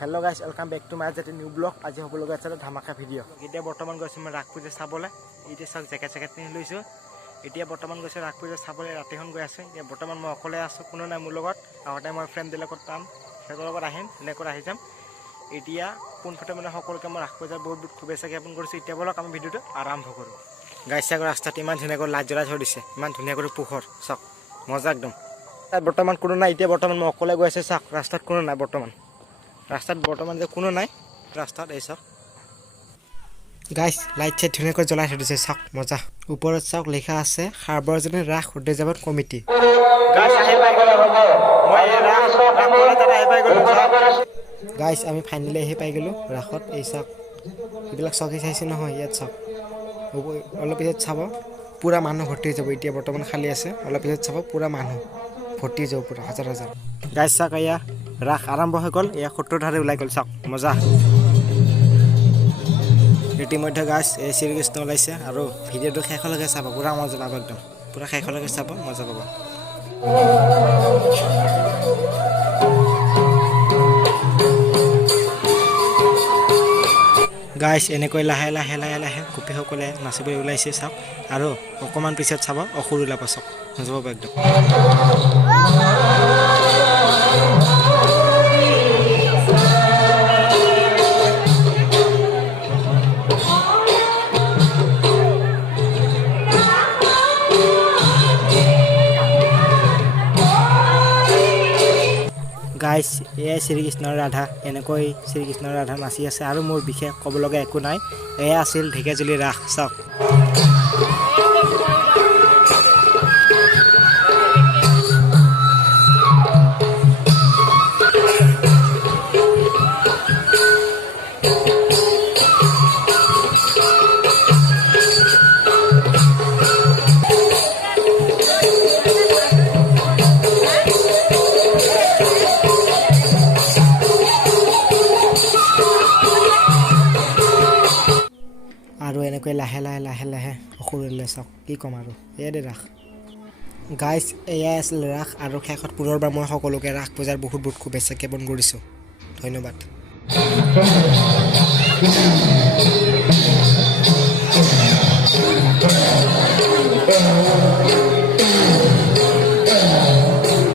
hello guys welcome back to my jet new blog आज হ'ব লগা আছে ধামাকা ভিডিঅ' এতিয়া বৰ্তমান গৈছো মই ৰাস পূজা চাবলৈ এতিয়া সব জেকেট পিন্ধি লৈছো এতিয়া বৰ্তমান গৈছো ৰাস পূজা চাবলৈ ৰাতিখন গৈ আছে এতিয়া বৰ্তমান মই অকলে আছো কোনো নাই মোৰ লগত আগতে মই ফ্ৰেণ্ড দিলকত পাম সেতৰ লগত আহিম এনেকৈ আহি যাম এতিয়া পোনফটে মানে সকলোকে মই ৰাস পূজাৰ বহুত শুভেচ্ছা জ্ঞাপন কৰিছো এতিয়া বলক আমি ভিডিঅ'টো আৰম্ভ কৰো গাইস আগৰ ৰাস্তাত ইমান ধুনীয়াকৈ লাইট জ্বলাই থৈ দিছে ইমান ধুনীয়াকৈ পোহৰ চাওক মজা একদম বৰ্তমান কোনো নাই এতিয়া বৰ্তমান মই অকলে গৈ আছো চাওক ৰাস্তাত কোনো নাই বৰ্তমান रास्तात बर्तमान जे कोनो নাই रास्तात এই সব গাইস লাইট চেট ধুনীয়াকৈ জ্বলাই থৈছে চাওক মজা ওপৰত চাওক লেখা আছে সাৰ্বজনীন ৰাস উদযাপন কমিটি গাইস আহি পাই গলো মই ৰাস ৰাখলে তাতে আহি পাই গলো গাইস আমি ফাইনালি আহি পাই গলো ৰাখত এই চাওক এইবিলাক চকি চাইছে নহয় ইয়াত চাওক অলপ পিছত চাব পুৰা মানুহ ভৰ্তি হৈ যাব এতিয়া বৰ্তমান খালি আছে অলপ পিছত চাব পুৰা মানুহ ভৰ্তি যাব পুৰা হাজাৰ হাজাৰ গাইস চাওক আয়া ৰাস আৰম্ভ হৈ গ'ল এয়া সূত্ৰধাৰে ওলাই গ'ল চাওক মজা ইতিমধ্যে গাইস এই শ্ৰীকৃষ্ণ ওলাইছে আৰু ভিডিঅ'টো শেষলৈকে চাব পুৰা মজা পাব একদম পুৰা শেষলৈকে চাব মজা পাব গাইস এনেকৈ লাহে লাহে লাহে লাহে গোপীসকলে নাচিবলৈ ওলাইছে চাওক আৰু অকমান পিছত চাব অসুৰ ওলাব চাওক মজা পাব একদম গাইস এয়া শ্ৰীকৃষ্ণৰ ৰাধা এনেকৈ শ্ৰীকৃষ্ণৰ ৰাধা নাচি আছে আৰু মোৰ বিশেষ ক'ব লগা একো নাই এয়া আছিল ঢেকীয়াজুলি ৰাস চাওক আৰু এনেকৈ লাহে লাহে লাহে লাহে অসুৰ ওলাই চাওক কি ক'ম আৰু এয়া দে ৰাস গাইস এয়া আছিল ৰাস আৰু শেষত পুনৰবাৰ মই সকলোকে ৰাস পূজাৰ বহুত বহুত শুভেচ্ছা জ্ঞাপন কৰিছোঁ ধন্যবাদ